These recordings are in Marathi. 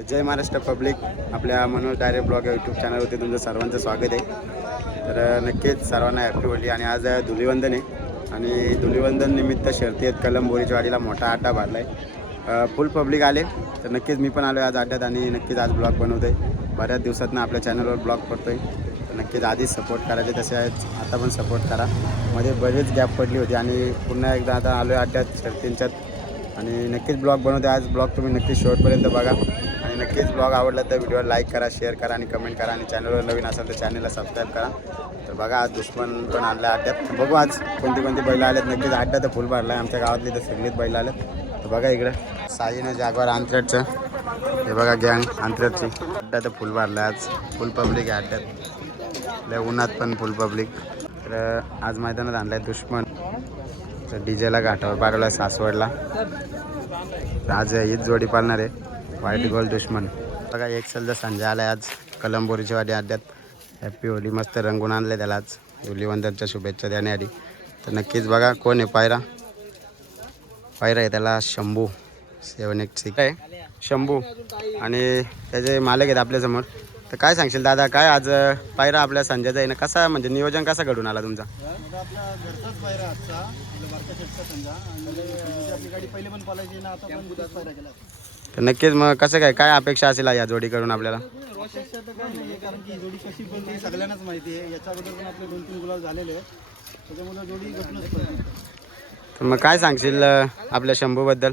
जय महाराष्ट्र पब्लिक, आपल्या मनोज डायरेक्ट ब्लॉग या यूट्यूब चॅनलवरती तुमचं सर्वांचं स्वागत आहे। तर नक्कीच सर्वांना हॅपी होली। आणि आज धुलीवंदन आहे आणि धुलीवंदन निमित्त शर्ती आहेत। कलम बोरीच्या वाडीला मोठा अड्डा भरला आहे, फुल पब्लिक आले। तर नक्कीच मी पण आलो आज अड्ड्यात आणि नक्कीच आज ब्लॉग बनवतो आहे। बऱ्याच दिवसातनं आपल्या चॅनलवर ब्लॉग करतो आहे, तर नक्कीच आधीच सपोर्ट करायचे, तसे आता पण सपोर्ट करा। मध्ये बरेच गॅप पडली होती आणि पुन्हा एकदा आता आलो आहे अड्ड्यात शर्तींच्यात आणि नक्कीच ब्लॉग बनवते। आज ब्लॉग तुम्ही नक्कीच शेवटपर्यंत बघा आणि नक्कीच ब्लॉग आवडला तर व्हिडिओ लाईक करा, शेअर करा आणि कमेंट करा आणि चॅनलवर नवीन असेल तर चॅनलला सबस्क्राईब करा। तर बघा आज दुश्मन पण आणलं अड्ड्यात, बघू आज कोणती कोणती बैलं आलेत। नक्कीच अड्डा तर फुल भरला आहे, आमच्या गावातली तर सगळीच बैलं आलेत। तर बघा इकडं साईनं जागवार आंतरेटचं, हे बघा गँग आंतरेटची अड्डा तर फुल भरला आज, फुल पब्लिक आहे अड्ड्यात, लय उन्हात पण फुल पब्लिक। तर आज मैदानात आणलं आहे दुश्मन, तर डीजेला घाटावर पारवला सासवडला। आज हीच जोडी पाळणार आहे, व्हाईट गोल्ड दुश्मन। बघा एक सलजा संजय आला आहे आज कलम बोरीच्या वाडी अड्ड्यात। हॅपी होली, मस्त रंगून आणले त्याला आज, धुलीवंदनच्या शुभेच्छा देण्याआधी। तर नक्कीच बघा कोण आहे पायरा आहे त्याला, शंभू 786 आहे शंभू आणि त्याचे मालक आहेत आपल्यासमोर। तर काय सांगशील दादा, काय आज पायरा आपल्या संजयचा आहे ना, कसा म्हणजे नियोजन कसा घडून आला तुमचा? आपला घरचाच पायरा आजचा बारका शेटचा संजा आणि आपली गाडी पहिले पण पळायची ना, आता पण बुधाच पायरा केला। तर नक्कीच मग कसं काय अपेक्षा असेल या जोडीकडून आपल्याला? अपेक्षा तर काय नाही, कारण की जोडी कशी पडली सगळ्यांनाच माहिती आहे। याच्या अगोदर पण आपले 2-3 गुलाब झालेले आहेत, त्याच्यामुळे जोडी घटनच पडली। तर मग काय सांगशील आपल्या शंभूबद्दल?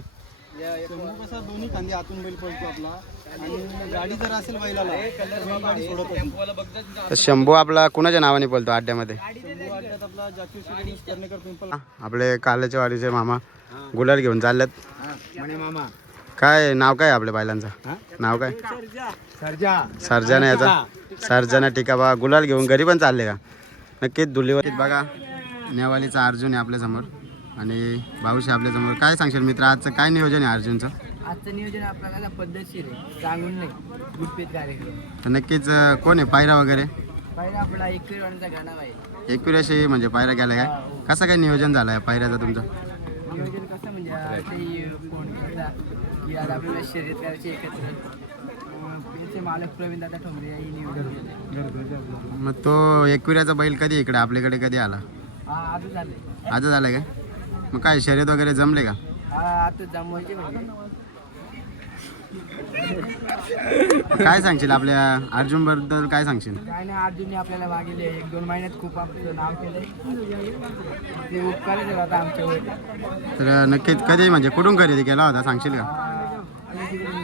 शंभू कसा दोन्ही खांदी आतून बैल पळतो आपला, आणि गाडी जर असेल बैलाला तर गाडी सोडत नाही। तर शंभू आपला कुणाच्या नावाने बोलतो अड्ड्यामध्ये? शंभू अड्ड्यात आपला जाकीर सुरेश कर्णेकर पिंपल, आपले काल्याच्या वाडीचे मामा गुलाल घेऊन चाललेत। म्हणे मामा काय नाव काय आपल्या बैलांचं नाव काय? सर्जा ना, याचा सर्जना टिका बा, गुलाल घेऊन घरी पण चालले का? नक्कीच धुलीवर बघा नेवालीचा अर्जुन आहे आपल्यासमोर आणि भाऊशी आपल्यासमोर। काय सांगशील मित्र, आजचं काय नियोजन आहे अर्जुनचं? आजचं नियोजन आपल्याला पद्धतशीर आहे, सांगून नाही गुप्पित कार्यक्रम। तर नक्कीच कोण आहे पायरा वगैरे? पहिला आपला एकवीरवाडीचा गाणं आहे, एकविराशी म्हणजे पायरा गेला काय? कसं काय नियोजन झालं आहे पायऱ्याचं तुमचं? नियोजन कसं म्हणजे ते फोन केला की आज आपल्याला शर्यत करायची एकत्र, त्याचे मालक प्रवीण दादा ठोंबरे हे नियोजन केलं। मग तो एकविराचा बैल कधी इकडे आपल्याकडे कधी आला? हा आजच झाले, आजच आलं काय? मग काय शर्यत वगैरे जमले का? हा आता जमवायचे म्हणजे। काय सांगशील आपल्या अर्जुन बद्दल, काय सांगशील? काय नाही, अर्जुनने आपल्याला मागेले 1-2 महिन्यात खूप आपलं नाव केलंय, ते उपकारच आहे आता आमच्यावर। तर नक्कीच कधी म्हणजे कुठून खरेदी केला होता सांगशील का?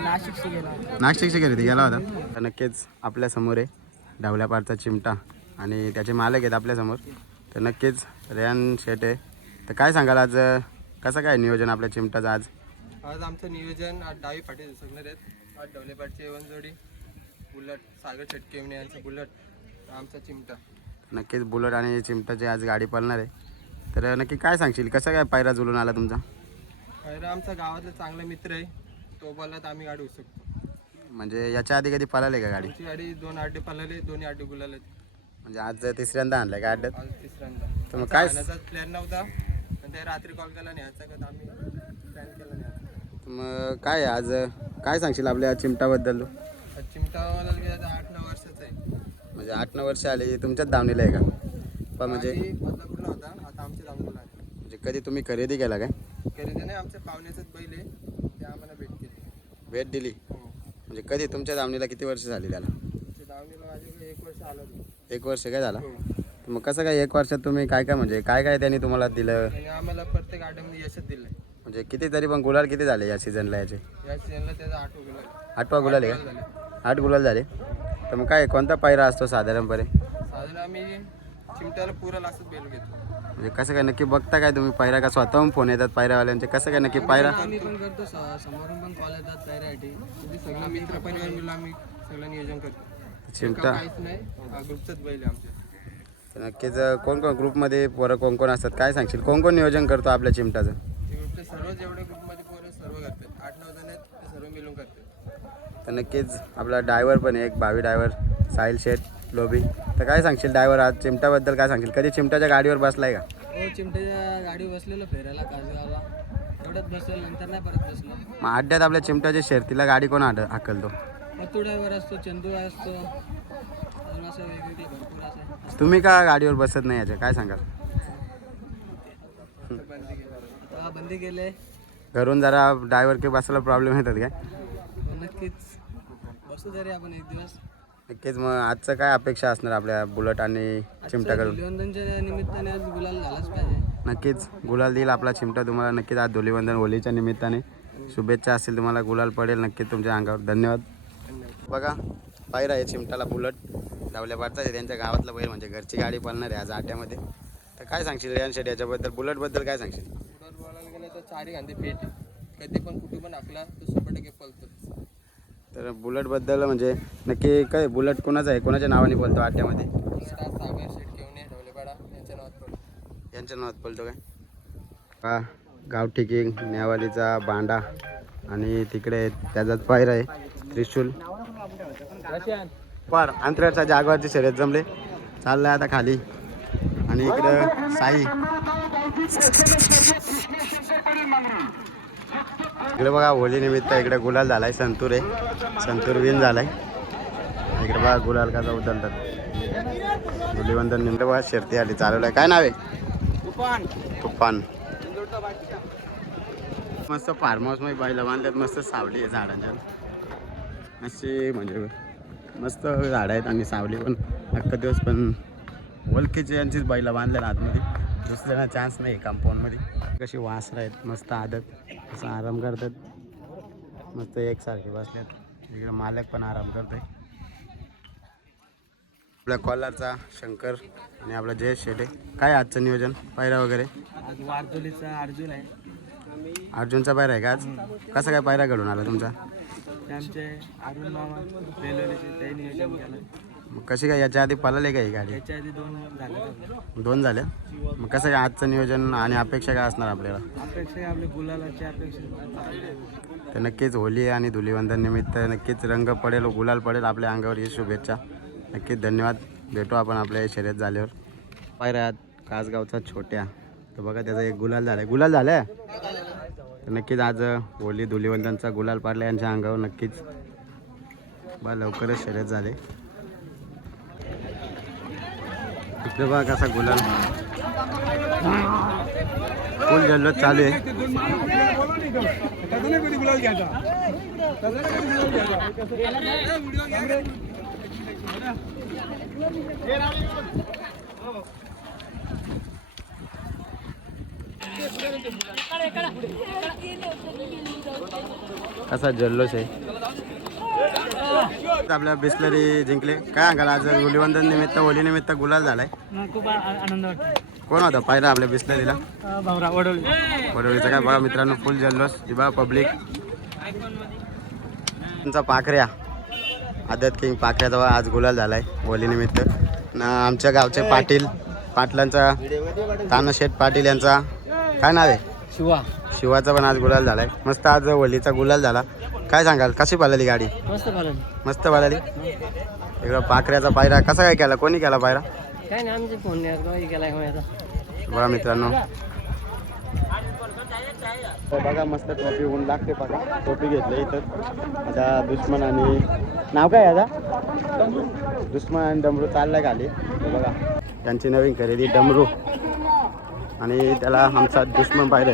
नाशिकशी गेला, नाशिकची खरेदी केला होता। तर नक्कीच आपल्यासमोर आहे ढवल्यापारचा चिमटा आणि त्याचे मालक आहेत आपल्यासमोर। तर नक्कीच रेहान शेट आहे। तर काय सांगाल आज कसं काय नियोजन आपल्या चिमटाचं? आज आमचं नियोजन आज डावी फाटी दिसणार आहेत। आज ढवलेपाटचे जोडी बुलट, सागर चटकेवणे यांचं बुलट, आमचा चिमटा। नक्कीच बुलट आणि चिमटाची आज गाडी पळणार आहे। तर नक्की काय सांगशील कसं काय पायरा जुळून आला तुमचा? पहिला आमचा गावातला चांगला मित्र आहे, तो बोलला तर आम्ही गाडी उचलतो। म्हणजे याच्या आधी कधी पळाली का गाडी? आमची गाडी 2 अड्डे पळाले, 2 अड्डे गुलाले। म्हणजे आज तिसऱ्यांदा आणलं का अड्ड्यात? आज तिसऱ्यांदा। तर मग काय प्लॅन नव्हता, पण ते रात्री कॉल केला न्यायचा का, आम्ही प्लॅन केला न्यायचा। मग काय आज काय सांगशील आपल्या चिमटाबद्दल? आज चिमटावाला 8-9 वर्षाचा आहे, म्हणजे 8-9 वर्ष आली तुमच्याच दावणीला आहे का? पण म्हणजे बदलापूरला होता, आता आमच्या दामूला आहे। म्हणजे कधी तुम्ही खरेदी केला काय? खरेदी नाही, आमच्या पाहुण्याचाच बैल आहे, ते आम्हाला भेट केली। भेट दिली म्हणजे कधी? तुमच्या दावणीला किती वर्ष झाली त्याला? दावणीला माझे 1 वर्ष आलं होतं। 1 वर्ष काय झाला? तर मग कसं काय 1 वर्षात तुम्ही काय म्हणजे काय त्यांनी तुम्हाला दिलं? आणि आम्हाला प्रत्येक आठवड्यामध्ये यशच दिलंय। म्हणजे किती तरी पण गुलाल किती झाले या सीझनला याचे? या सीझनला त्याचा 8 गुलाल, 8वा गुलाल आहे का? 8 गुलाल झाले। तर मग काय कोणता पायरा असतो साधारणपणे? साधारण आम्ही चिमट्याला पुराला असंच बैल घेतो। म्हणजे कसं काय नक्की बघता काय तुम्ही पायरा का स्वतःहून फोन येतात पायऱ्यावाल्यांचे? कसं काय नक्की पायरा? आम्ही पण करतो, समोरून पण कॉल येतात पायऱ्यासाठी, सगळं मित्र परिवार मिळून आम्ही सगळं नियोजन करतो। चिमटा काहीच नाही, ग्रुपचाच बैल आहे आमच्या। तर नक्कीच कोण ग्रुपमध्ये पोरं कोण असतात काय सांगशील? कोण नियोजन करतो आपल्या चिमटाचं? ग्रुपचे सर्व जेवढे ग्रुपमध्ये पोरं सर्व करतात, 8-9 जण आहेत, ते सर्व मिळून करतात। तर नक्कीच आपला ड्रायव्हर पण एक भावी ड्रायव्हर साहिल शेठ लोबी। तर काय सांगशील ड्रायव्हर आज चिमटाबद्दल काय सांगशील? कधी चिमटाच्या गाडीवर बसलाय का? हो चिमट्याच्या गाडीवर बसलेलो फिरायला काजगावला, एवढंच बसलं, नंतर नाही परत बसलो। मग अड्ड्यात आपल्या चिमट्याच्या शर्तीला गाडी कोण हाकलतो? अतू ड्रायव्हर असतो, चंदू असतो, अजून असं वेगवेगळे भरपूर असं. तुम्ही का गाडीवर बसत नाही याच्या काय सांगाल? आता बंदी केले. घरून जरा ड्रायव्हर की बसायला प्रॉब्लेम येतात काय? नक्कीच बसू तरी आपण एक दिवस. नक्कीच. मग आजचं काय अपेक्षा असणार आपल्या बुलेट आणि चिमटाकडून? धुलिवंदनच्या निमित्ताने आज गुलाल झालाच पाहिजे. नक्कीच गुलाल देईल आपला चिमटा तुम्हाला. नक्कीच आज धुलिवंदन होलीच्या निमित्ताने शुभेच्छा असतील तुम्हाला. गुलाल पडेल नक्कीच तुमच्या अंगावर. धन्यवाद. बघा पायरा आहे चिमटाला बुलेट धावल्या पाडतात आहे त्यांच्या गावातला बैल म्हणजे घरची गाडी पळणार आहे आज आट्यामध्ये. तर काय सांगशील रियान शेट याच्याबद्दल, बुलेटबद्दल काय सांगशील? बुलेट बोलायला गेलं तर चारी खांदे पेट कधी पण कुठे पण टाकला तर 100% पळतो. तर बुलेटबद्दल म्हणजे नक्की काय बुलेट कोणाचं आहे, कोणाच्या नावाने बोलतो आट्यामध्ये? सागर शेट घेऊन ढवलेपाडा यांच्या नावात पळतो. यांच्या नावात बोलतो काय? हा गावठी किंग न्यावालीचा बांडा आणि तिकडे त्याचाच पायरा आहे त्रिशूल. पर अंतराच्या जागेवरची शर्यत जमले चाललंय आता खाली. आणि इकडं साई, इकडे बघा होली निमित्त इकडे गुलाल झालाय. संतूर आहे, संतूर विन झालाय. इकडे बघा गुलाल कसा उचलतात. धुलिवंदन निमित्त बघा शर्ती आली चालवलाय. काय नाव आहे? तुफान. मस्त फार्म हाऊस मध्ये बैला बांधल्यात. मस्त सावली आहे झाडांच्या अशी म्हणजे मस्त झाडं आहेत आणि सावली पण अख्खा दिवस. पण ओळखीचे यांचीच बैला बांधल्या आतमध्ये, दुसऱ्यांना चान्स नाही कंपाऊंडमध्ये. कशी वासरं आहेत मस्त आदत असं आराम करतात. मस्त एकसारखे बसल्यात. इकडे मालक पण आराम करतोय. आपल्या कॉलरचा शंकर आणि आपला जयेश शेटे. काय आजचं नियोजन पायरा वगैरे? आज वारदोलीचा अर्जुन आहे. अर्जुनचा पायरा आहे का आज? कसा काय पायरा घडून आला तुमचा? ते आमचे अरुण मामा रेल्वेचे ते नियोजन केलं. मग कशी काय याच्या आधी पळाली का ही गाडी? त्याच्या आधी 2 झाले. 2 झाल्या. मग कसं काय आजचं नियोजन आणि अपेक्षा काय असणार आपल्याला? अपेक्षा आपल्या गुलालाची अपेक्षा. तर नक्कीच होली आणि धुलिवंदन निमित्त नक्कीच रंग पडेल, गुलाल पडेल आपल्या अंगावर. ही शुभेच्छा. नक्कीच धन्यवाद. भेटू आपण आपल्या शर्यत झाल्यावर. पायऱ्यात कासगावचा छोट्या. तर बघा त्याचा एक गुलाल झाला. गुलाल झाला तर नक्कीच आज होली धुलिवंदनचा गुलाल पाडला यांच्या अंगावर. नक्कीच बा लवकरच शर्यत झाले. इकडे बघा कसा गुलाल फुल जल्लोष चालू आहे. कसा जल्लोष आहे. आपल्या बिस्लरी जिंकले. काय सांगाल आज धुलिवंदन निमित्त होली निमित्त गुलाल झालाय? खूप आनंद वाटतो. कोण होता पायरा आपल्या बिस्लरीला? भावरा वडोली. वडोलीचा काय बघा मित्रांनो फुल जल्लोष. बघा पब्लिक. तुमचा पाखऱ्या आदत किंग पाखऱ्याचा बघा आज गुलाल झालाय होली निमित्त. आमच्या गावचे पाटील पाटलांचा तानाशेठ पाटील यांचा काय नाव आहे? शिवा. शिवाचा पण आज गुलाल झालाय. मस्त आज होलीचा गुलाल झाला. काय सांगाल कशी पळाली गाडी? मस्त पालन. मस्त पळाली. इकडं पाखऱ्याचा पायरा कसा काय केला? कोणी केला पायरा? काय नाही आमचे फोन केला. बघा मित्रांनो बघा मस्त टोपी ऊन लागते बघा. टोपी घेतली इथं. आता दुश्मन आणि नाव काय आता? दुश्मन आणि डमरू चाललाय खाली. बघा त्यांची नवीन खरेदी डमरू आणि त्याला आमचा दुश्मन पाहिलं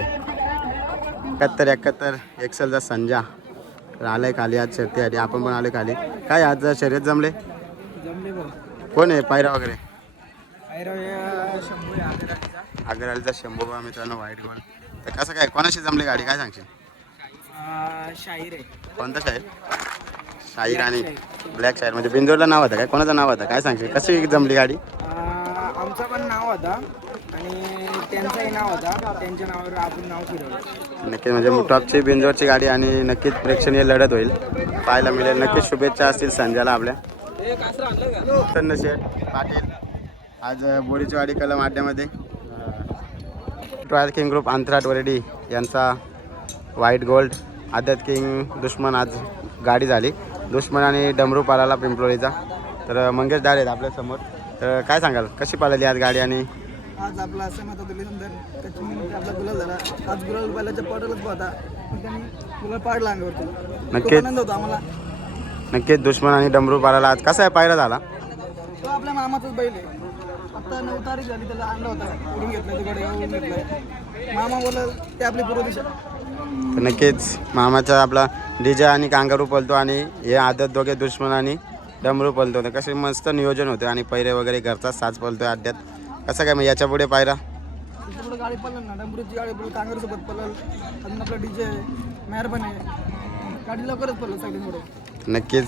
71 एक्सेलचा संजा आलाय खाली आज शर्तीसाठी. आपण पण आले खाली. काय आज शर्यत जमले? कोण आहे पायरा वगैरे? आगरालीचा शंभू बा मित्रांनो व्हाईट गोल्ड. तर कसं काय कोणाशी जमली गाडी काय सांगशील? शाहीर आहे. कोणता शाहीर? शाहीर आणि ब्लॅक शाहीर म्हणजे बिंदोरला नाव होतं काय? कोणाचं नाव होतं काय सांगशील? कशी जमली गाडी? आमचं पण नाव होता आणि त्यांचंही नाव होता. त्यांच्या नावावर आपण नाव फिरवलं. नक्कीच म्हणजे टॉपची बिंजोरची गाडी आणि नक्कीच प्रेक्षणीय लढत होईल पाहायला मिळेल. नक्कीच शुभेच्छा असतील संध्याला आपल्या. शेठ पाटील आज बोरीची वाडी कलम अड्ड्यामध्ये रॉयल किंग ग्रुप अंतराट वरेडी यांचा व्हाईट गोल्ड आदत किंग दुश्मन आज गाडी झाली. दुश्मन आणि डमरू पालाला पिंपलोळीचा. तर मंगेश दाड आहेत आपल्यासमोर. तर काय सांगाल कशी पाळली आज गाडी? आणि आज आपला असं मत धुलिवंदन त्याच्यामुळे आपला गुलाल झाला. आज गुलाल बैलाच्या पॉटलच होता पण त्यांनी गुलाल पाडला अंगावरती. नक्कीच आनंद होता आम्हाला. नक्कीच दुश्मन आणि डमरू पालाला आज कसा आहे पायरा झाला? तो आपल्या मामाचाच बैल आहे. आता 9 तारीख झाली त्याला आणला होता, उडून घेतलं तिकडे येऊन घेतलंय. मामा बोला ते आपली पूर्व दिशा. तर नक्कीच मामाचा आपला डीजे आणि कांगारू पळतो आणि हे आदत दोघे दुश्मन आणि डमरू पळतो. तर कसे मस्त नियोजन होते आणि पैरे वगैरे घरचा साज पळतोय अड्ड्यात. कसं काय मग याच्या पुढे पायरा? तिथे पुढे गाडी पडलं ना, डंबरूची गाडी पडलं, कांगारूसोबत पडलं, अजून आपला डीजे मेहरबान आहे, गाडी लवकरच पडलं सगळी पुढे. नक्कीच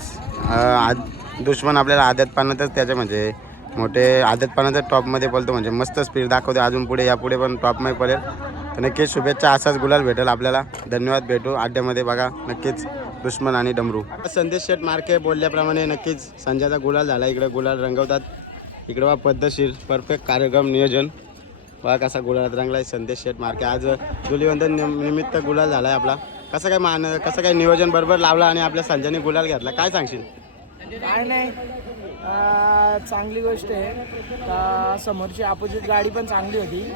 दुश्मन आपल्याला आदतपणातच त्याचे म्हणजे मोठे आदतपणाचा टॉपमध्ये पळतो म्हणजे मस्त स्पीड दाखवते. अजून पुढे यापुढे पण टॉपमध्ये पडेल. तर नक्कीच शुभेच्छा, असाच गुलाल भेटेल आपल्याला. धन्यवाद, भेटू अड्ड्यामध्ये. बघा नक्कीच दुश्मन आणि डमरू. संदेश शेठ मार्के बोलल्याप्रमाणे नक्कीच संजयचा गुलाल झाला. इकडे गुलाल रंगवतात, इकडे बा पद्धतशीर परफेक्ट कार्यक्रम नियोजन. बघा कसा गुलालात रंगला आहे संदेश शेठ मार्के. आज धुलीवंदन निमित्त गुलाल झाला आहे आपला. कसं काय नियोजन बरोबर लावला आणि आपल्या संजयने गुलाल घेतला, काय सांगशील? काय नाही, चांगली गोष्ट आहे का समोरची अपोजिट गाडी पण चांगली होती,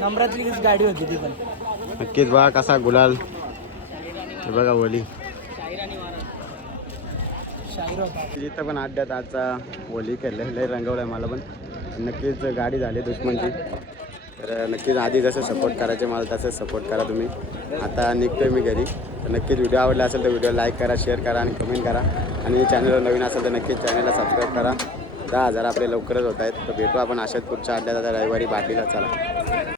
नंबरातलीच गाडी होती ती पण. नक्कीच बघा कसा गुलाल. हे बघा ओली शाहीर होता. इथं पण अड्ड्यात आजचा होली खेळलेलं रंगवलं आहे मला पण. नक्कीच गाडी झाली दुश्मनची. तर नक्कीच आधी जसं सपोर्ट करायचे मला तसंच सपोर्ट करा तुम्ही. आता निघतोय मी घरी. तर नक्कीच व्हिडिओ आवडला असेल तर व्हिडिओ लाईक करा, शेअर करा आणि कमेंट करा. आणि चॅनलवर नवीन असेल तर नक्कीच चॅनलला सबस्क्राईब करा. 10,000 आपले लवकरच होत आहेत. तर भेटू आपण अशाच पुढच्या अड्ड्यात आता रविवारी बाटलीला. चला.